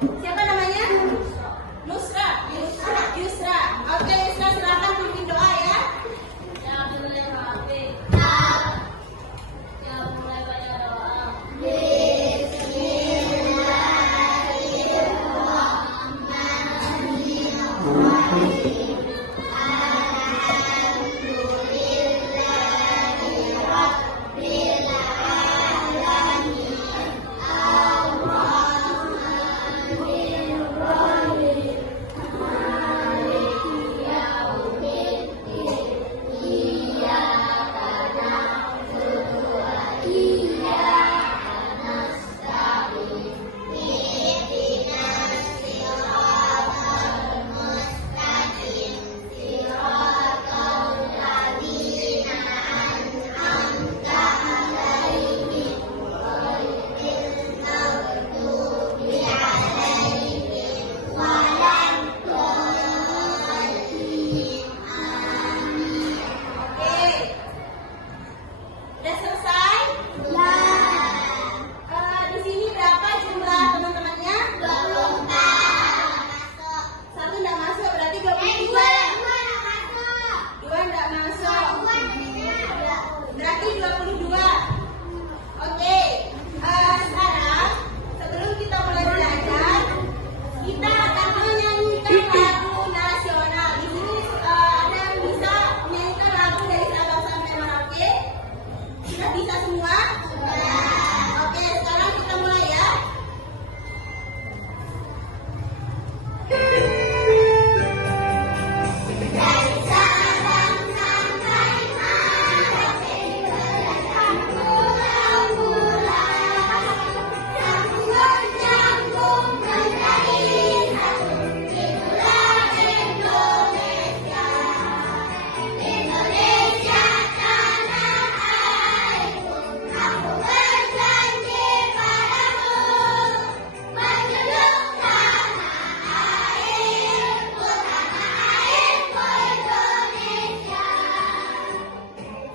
Siapa namanya? Yusra. Yusra. Oke, Yusra silakan pimpin doa ya. Ya boleh Rabi. Ya mulai baca doa. Udah selesai? Ya. Di sini berapa jumlah teman-temannya? 24. Satu enggak masuk, berarti 22. Dua enggak masuk. Berarti 22. Oke. Sekarang sebelum kita mulai belajar, kita akan menyanyikan lagu nasional. Di sini ada yang bisa menyanyikan lagu dari Sabang sampai Merauke. Sudah bisa semua? Oke, sekarang kita mulai ya. Dari Sabang sampai Merauke, beragam pulau-pulau, sambung menyambung menjadi satu. Itulah Indonesia. Indonesia tanah airku, aku berjanji padamu, menjunjung tanah airku Indonesia.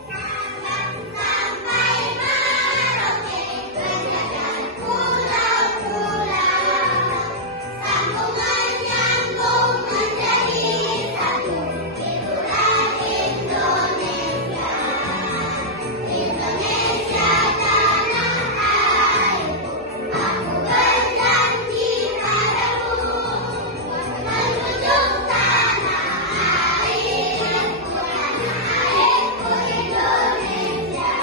Sabang sampai Merauke, beragam pulau-pulau, sambung menyambung menjadi satu. Itulah Indonesia. Indonesia tanah airku, aku berjanji padamu, menjunjung tanah airku Indonesia.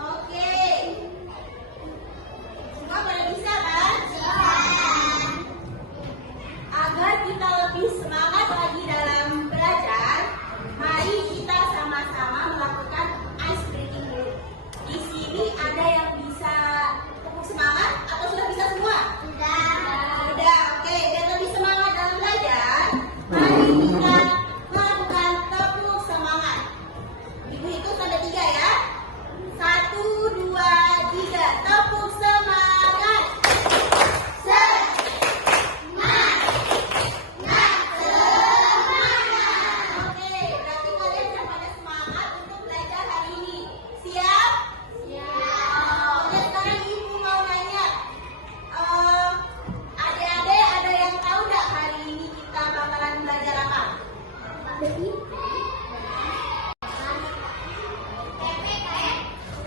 Oke, semua pada bisa kan? Agar kita lebih semangat lagi dalam belajar, mari kita sama-sama melakukan ice breaking dulu. Di sini ada yang bisa tepuk semangat atau sudah bisa semua? Sudah. Oke, biar lebih semangat dalam belajar, mari kita melakukan tepuk semangat. Ibu hitung sampai 3 ya. 1, 2, 3. Tepuk semangat. Oke, berarti kalian sudah pada semangat untuk belajar hari ini. Siap? Oke, sekarang ibu mau nanya. Adik-adik ada yang tahu nggak hari ini kita bakalan belajar apa?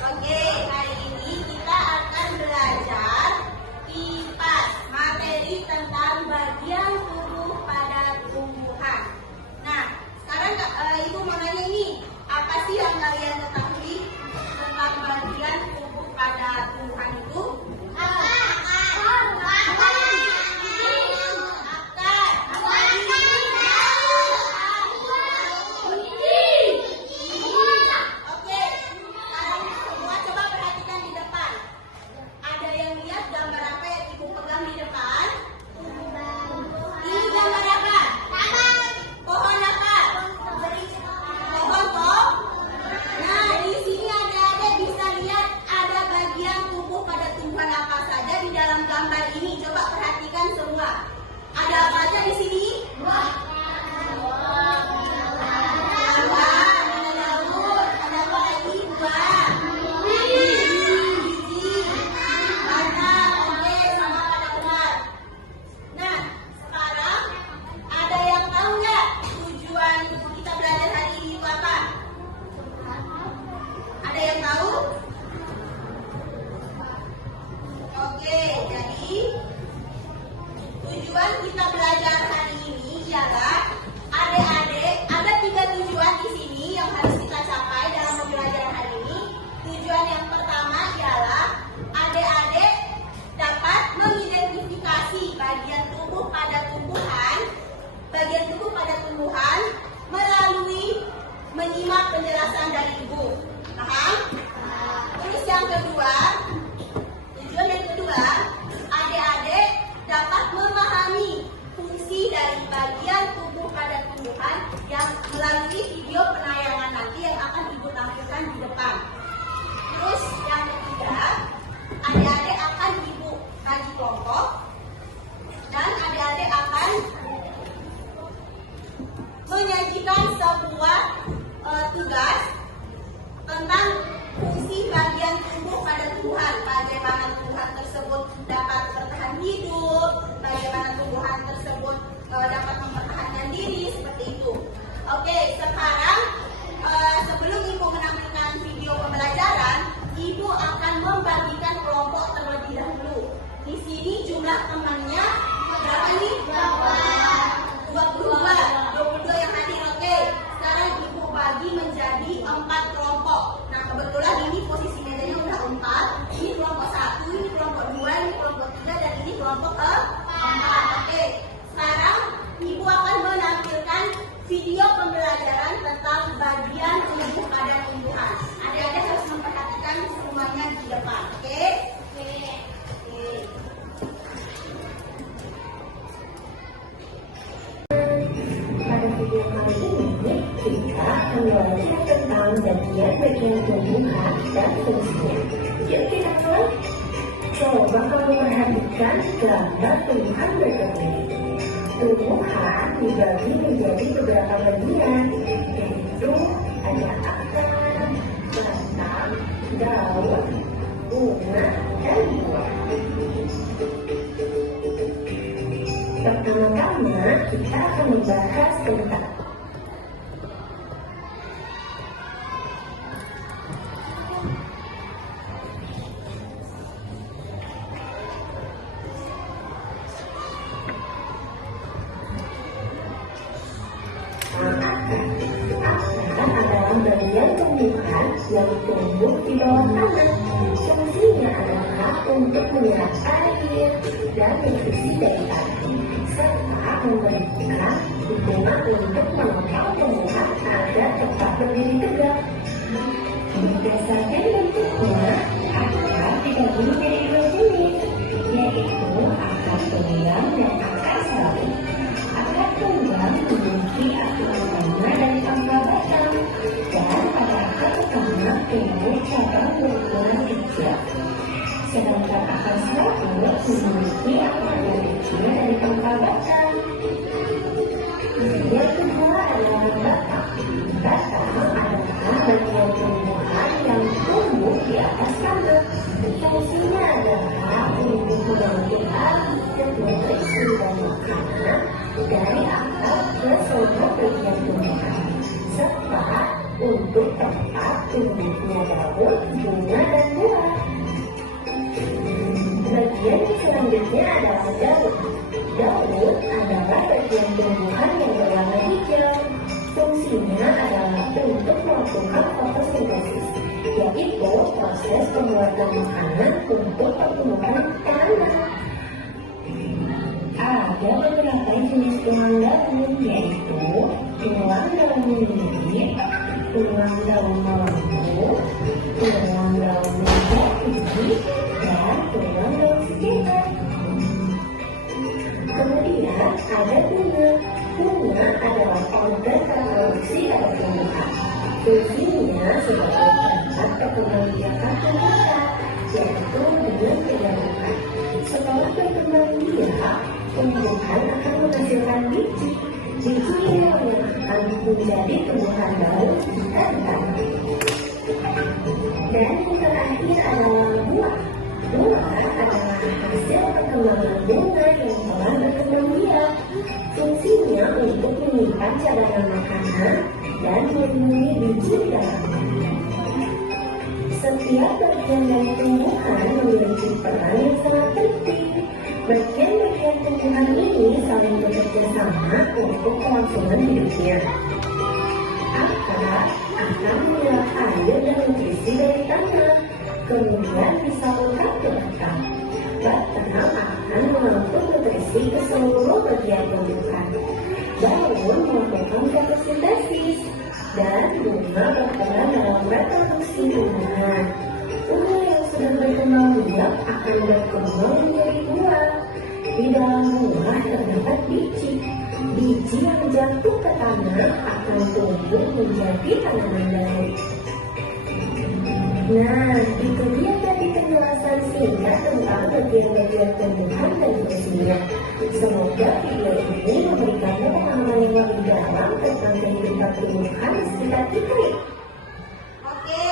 Oke, hari ini kita akan belajar kipas materi tentang bagian tubuh pada tumbuhan. Nah, sekarang ibu mau nanya nih, apa sih yang kalian ketahui tentang bagian tubuh pada tumbuhan itu? Oke, sekarang semua coba perhatikan di depan. Ada yang lihat gambar apa yang ibu pegang di depan? Ini gambar apa? Pohon apa? Pohon toh? Nah, di sini adik-adik bisa lihat ada bagian tubuh pada tumbuhan apa saja di dalam gambar ini. Coba perhatikan semua. Ada apa aja di sini? Buah, ada daun, ada apa lagi? Buah, biji, menyimak penjelasan dari ibu. Paham? Terus yang kedua, tujuan yang kedua, adik-adik dapat memahami fungsi dari bagian tubuh pada tumbuhan yang melalui video penayangan nanti yang akan ibu tampilkan di depan. Terus yang ketiga, adik-adik akan ibu bagi kelompok dan adik-adik akan menyajikan sebuah tugas tentang fungsi bagian tubuh pada tumbuhan, bagaimana tumbuhan tersebut dapat bertahan hidup, bagaimana tumbuhan tersebut dapat mempertahankan diri, seperti itu. Oke, sekarang sebelum ibu menampilkan video pembelajaran, ibu akan membagikan kelompok terlebih dahulu. Di sini jumlah temannya berapa nih? 22 yang hadir. Oke, sekarang ibu bagi menjadi 4 kelompok. Nah, kebetulan ini posisi mejanya udah 4. Ini kelompok 1, ini kelompok 2, ini kelompok 3, dan ini kelompok 4. Oke, sekarang ibu akan menampilkan video pembelajaran tentang bagian tubuh pada tumbuhan. Adik-adik harus memperhatikan semuanya di depan. Oke? Pada video kali ini, kita akan belajar tentang bagian-bagian tumbuhan dan fungsinya. Yuk kita mulai. Coba kamu perhatikan gambar tumbuhan berikut ini. Tumbuhan dibagi menjadi beberapa bagian, yaitu ada akar, batang, daun, bunga, dan buah. Pertama-tama kita akan membahas tentang akar adalah bagian tumbuhan yang tumbuh di bawah tanah. Fungsinya adalah untuk menyerap air dan nutrisi dari tanah, serta memberikan dukungan untuk menopang tumbuhan agar tetap berdiri tegak. Berdasarkan bentuknya, akar dibagi menjadi dua jenis, yaitu akar tunggang dan akar selalu. Akar tunggang memiliki akar utama dari pangkal batang, dan pada akar utama tumbuh cabang berukuran kecil. Sedangkan akar selalu memiliki akar yang kecil dari pangkal batang. Yang kedua adalah batang. Batang adalah bagian tumbuhan yang tumbuh di atas tanah. Fungsinya adalah untuk mengambil air dan nutrisi dan makanan dari akar ke seluruh bagian tumbuhan, serta untuk tempat tumbuhnya daun, bunga, dan buah. Bagian selanjutnya adalah daun. Daun adalah bagian tumbuhan yang berwarna hijau. Fungsinya adalah untuk melakukan fotosintesis, yaitu proses pembuatan makanan untuk pertumbuhan tanah. Ada beberapa jenis tulang daun, yaitu tulang daun lilit, tulang daun melengkung, tulang daun muda tinggi, dan tulang daun sekitar. Kemudian ada bunga. Bunga adalah organ reproduksi pada tumbuhan. Fungsinya sebagai tempat perkembangan biakan tumbuhan, yaitu dengan penyaluran. Setelah berkembang biak, tumbuhan akan menghasilkan biji. Biji yang akan menjadi tumbuhan baru dan tanah. Dan yang terakhir adalah buah. Buah adalah hasil perkembangan bunga yang telah berkembang biak. Fungsinya untuk menyimpan cadangan makanan dan melindungi biji di dalamnya. Setiap bagian dari tumbuhan memiliki peran yang sangat penting. Bagian-bagian tumbuhan ini saling bekerja sama untuk kelangsungan hidupnya. Akar akan menyerap air dan nutrisi dari tanah, kemudian bisa disalurkan ke batang. Batang akan mengangkut nutrisi ke seluruh bagian tumbuhan. Daun melakukan fotosintesis. dan bunga berperan dalam reproduksi tumbuhan. Bunga yang sudah berkembang biak akan berkembang menjadi buah. Di dalam buah terdapat biji. Biji yang jatuh ke tanah akan tumbuh menjadi tanaman baru. Nah, itu dia tadi penjelasan singkat tentang bagian-bagian tumbuhan dan fungsinya. Semoga video ini memberikan pemahaman yang lebih dalam tentang kehidupan tumbuhan di sekitar kita. Oke,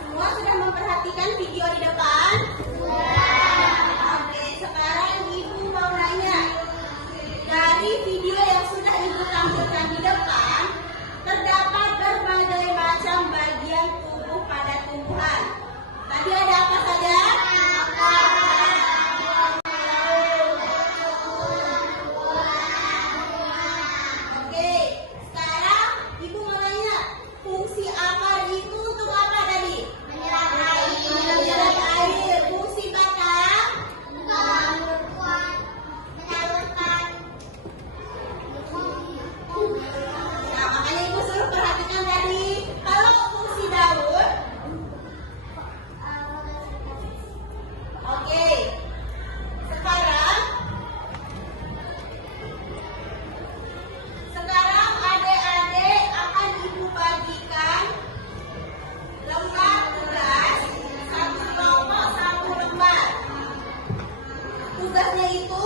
semua sudah memperhatikan video di depan? Oke, sekarang Ibu mau nanya. Dari video yang sudah Ibu tampilkan di depan, terdapat berbagai macam bagian tubuh pada tumbuhan. Tadi ada apa saja? Oke, sekarang Ibu mau nanya, fungsi akar itu untuk apa tadi? Menyerap air. Fungsi batang? Nah, makanya Ibu suruh perhatikan tadi. Kalau fungsi daun, oke. Sekarang adik-adik akan Ibu bagikan lembar tugas, satu kelompok satu lembar. Tugasnya itu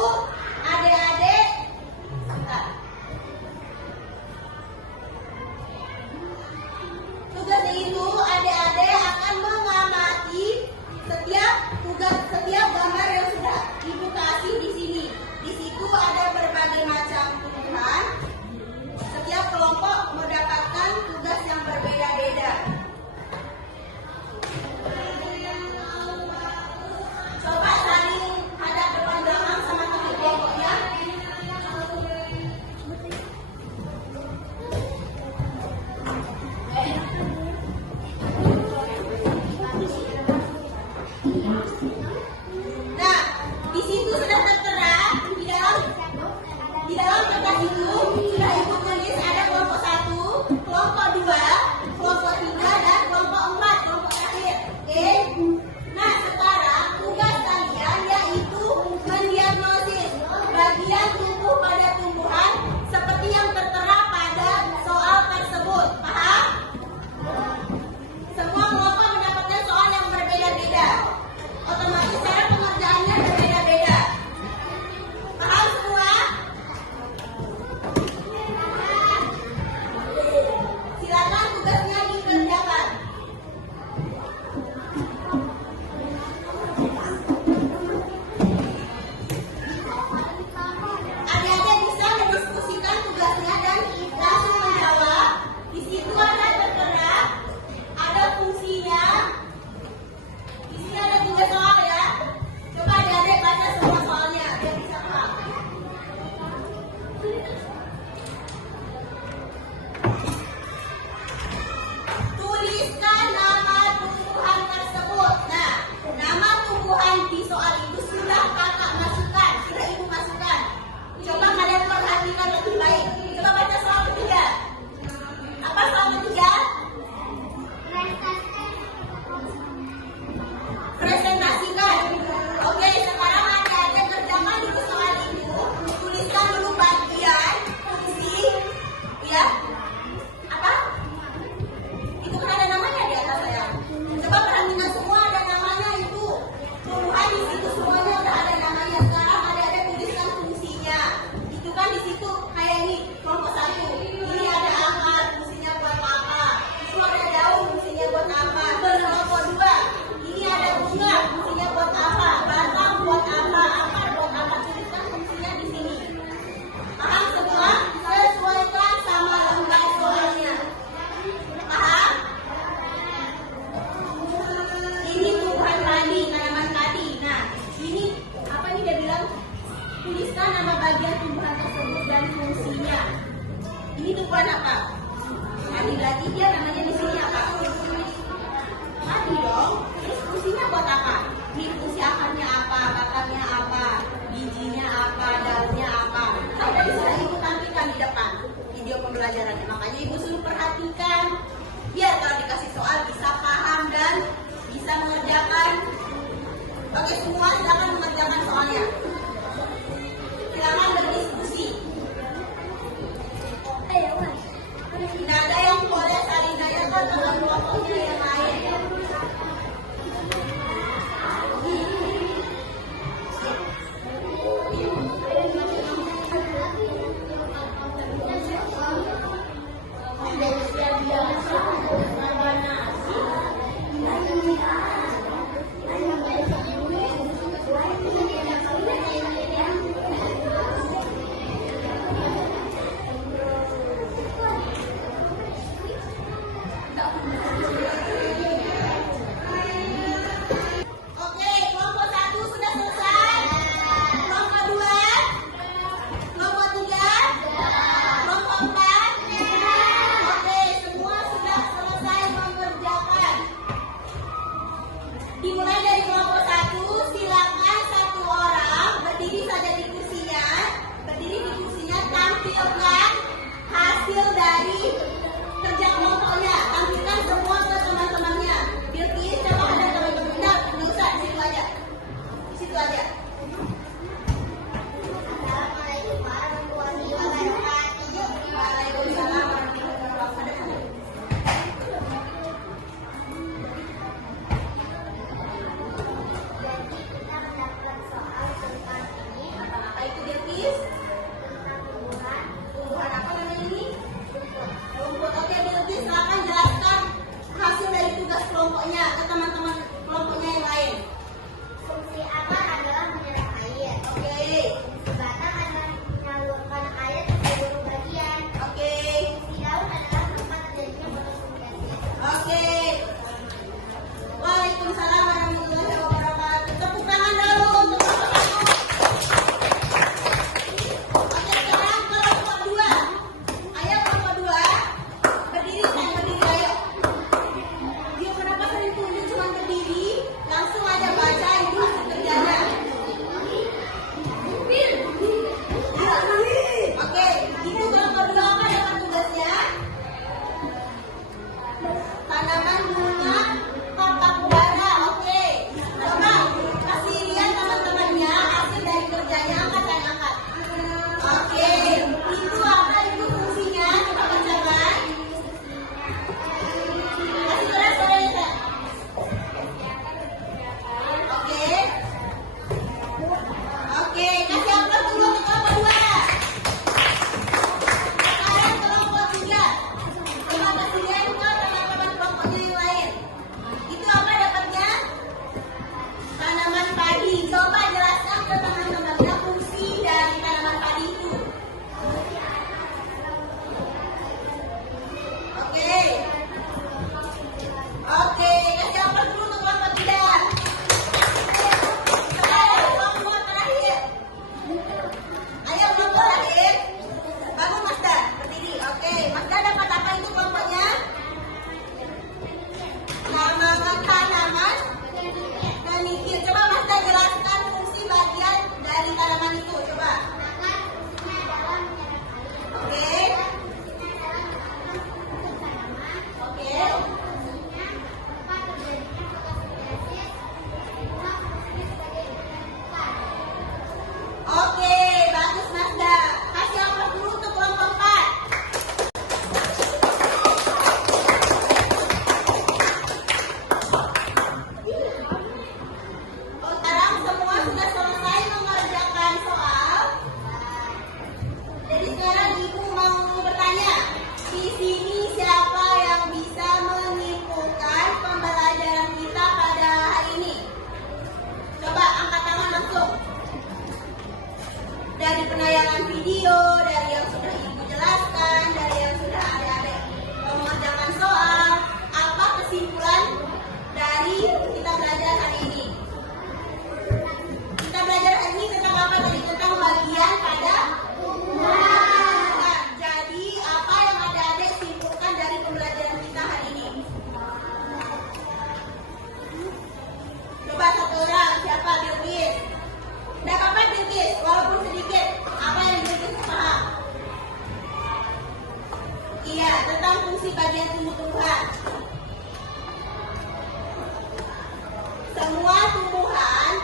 adik-adik sebentar. Tugasnya itu adik-adik akan mengamati setiap gambar yang sudah Ibu kasih di sini. Di situ ada berbagai macam tumbuhan. Setiap kelompok mendapatkan tugas yang berbeda-beda. Coba saling hadap depan belakang sama teman kelompoknya. Nah, di situ sudah tertera di dalam kertas itu sudah Ibu tulis ada kelompok 1, kelompok 2, kelompok 3 dan kelompok 4, kelompok terakhir. Oke? Nah, sekarang tugas kalian yaitu mendiagnosis bagian tubuh pada tumbuhan seperti yang tertera pada soal tersebut. Paham? Semua kelompok mendapatkan soal yang berbeda-beda. Otomatis cara pengerjaannya berbeda-beda. Paham semua? Oke, semua silakan mengerjakan soalnya. Silakan berdiskusi. Tidak ada yang boleh saling tanyakan dengan kelompoknya yang lain. Oke, kelompok 1 sudah selesai. Kelompok 2, kelompok 3, kelompok 4. Oke, semua sudah selesai mengerjakan. Dimulai dari kelompok 1, silakan satu orang berdiri saja di kursinya. Berdiri di kursinya, tampilkan hasil dari kerja kelompoknya. Tampilkan semua ke teman-temannya. Bilkis, coba ada teman-teman. Nggak usah, di situ aja. Di situ aja. Assalamualaikum warahmatullahi wabarakatuh. Waalaikumsalam warahmatullahi wabarakatuh. Jadi kita mendapat soal tentang ini Apa itu Bilkis? tentang tumbuhan Tumbuhan apa namanya ini? Rumput. Oke, Bilkis, silakan jelaskan hasil dari tugas kelompoknya ke teman-teman kelompoknya yang lain. fungsi akar adalah menyerap air. Oke, Fungsi batang adalah menyalurkan air ke seluruh bagian. oke, Fungsi daun adalah tempat terjadinya fotosintesis. oke. Waalaikumsalam warahmatullahi wabarakatuh. Tepuk tangan dulu untuk kelompok 1. Oke, sekarang kelompok 2. Ayo kelompok 2. Berdiri kan, berdiri ayo. Dia kenapa sering tunjuk cuma berdiri? Langsung aja baca itu hasil kerjanya. Oke, itu kelompok 2 apa dapat tugasnya? Tanaman bunga kotak udara. Oke, coba kasih lihat teman-temannya hasil dari kerjanya, angkat dan angkat. Oke, itu apa itu fungsinya? Coba bacakan. Kasih keras suaranya, Teh. Oke. Oke, kasih aplaus dulu untuk kelompok 2. Sekarang kelompok 3. Coba kasih lihat ke teman-teman kelompoknya yang lain. Itu apa dapatnya? Tanaman padi. Coba jelaskan ke teman-temannya fungsi dari tanaman padi itu. Oke. Oke, kasih aplaus dulu untuk kelompok 3. Sekarang kelompok terakhir. Ayo kelompok terakhir. Bangun Mas Dan, berdiri. Oke, Mas Dan dapat apa itu kelompoknya? Tanaman dan mikir. Coba Mas Dan jelaskan fungsi bagian dari tanaman itu. Coba. Maka fungsinya adalah menyerap air. Oke. Fungsinya adalah menyalurkan tanaman. Oke. Fungsinya tempat terjadinya fotosintesis. Semua fungsinya sebagai pembentukan. Oke, bagus Mas Dan. Kasih aplaus dulu untuk kelompok 4. Sekarang semua sudah selesai mengerjakan soal. Jadi sekarang Ibu mau bertanya, di sini siapa yang bisa menyimpulkan pembelajaran kita pada hari ini? Coba angkat tangan langsung. Dari penayangan video, dari yang sudah Ibu jelaskan, dari yang sudah adik-adik mengerjakan soal, apa kesimpulan dari kita belajar hari ini? Kita belajar hari ini tentang apa tadi? Tentang bagian pada tumbuhan. Jadi apa yang adik-adik simpulkan dari pembelajaran kita hari ini? Coba satu orang, siapa? Bilkis. Tidak apa-apa Bilkis, walaupun sedikit. Apa yang Bilkis paham? Iya, tentang fungsi bagian tumbuh-tumbuhan. Semua tumbuhan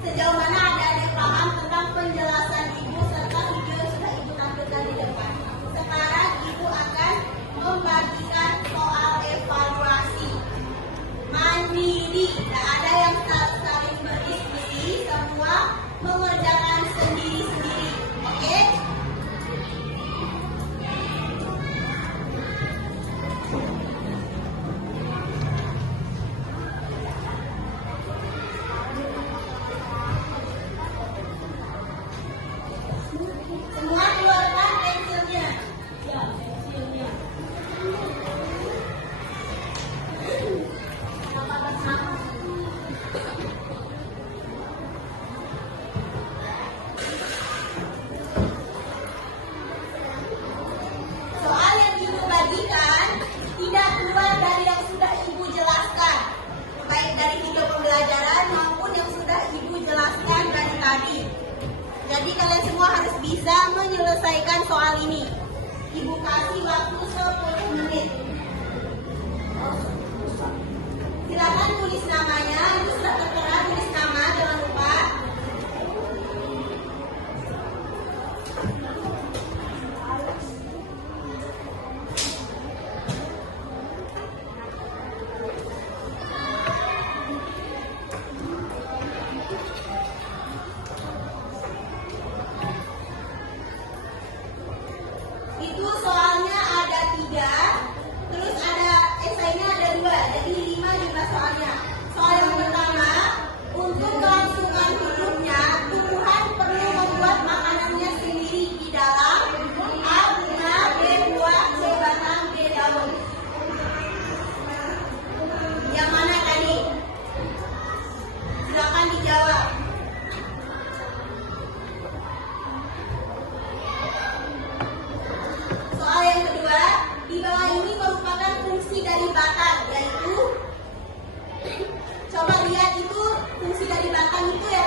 Sejauh mana adik-adik paham tentang penjelasan ibu serta video yang sudah ibu tampilkan di depan? Sekarang ibu akan membagikan soal evaluasi mandiri. Tidak ada yang saling berdiskusi, semua mengerjakan sendiri-sendiri. Oke? Semua keluarkan pensilnya. Ya, pensilnya. Soal yang ibu bagikan tidak keluar dari yang sudah ibu jelaskan, baik dari video pembelajaran maupun yang sudah ibu jelaskan dari tadi. Jadi kalian semua harus bisa menyelesaikan soal ini. Ibu kasih waktu 10 menit. Silakan tulis namanya, itu sudah tertera, tulis nama, jangan lupa. Itu soalnya ada 3, terus ada esainya ada 2, jadi 5 jumlah soalnya. Soal yang pertama, untuk kelangsungan hidupnya, tumbuhan perlu membuat makanannya sendiri di dalam A. bunga, B. buah, C. batang, D. daun. Yang mana tadi? Silakan dijawab. Soal yang kedua, di bawah ini merupakan fungsi dari batang, yaitu coba lihat itu fungsi dari batang itu ya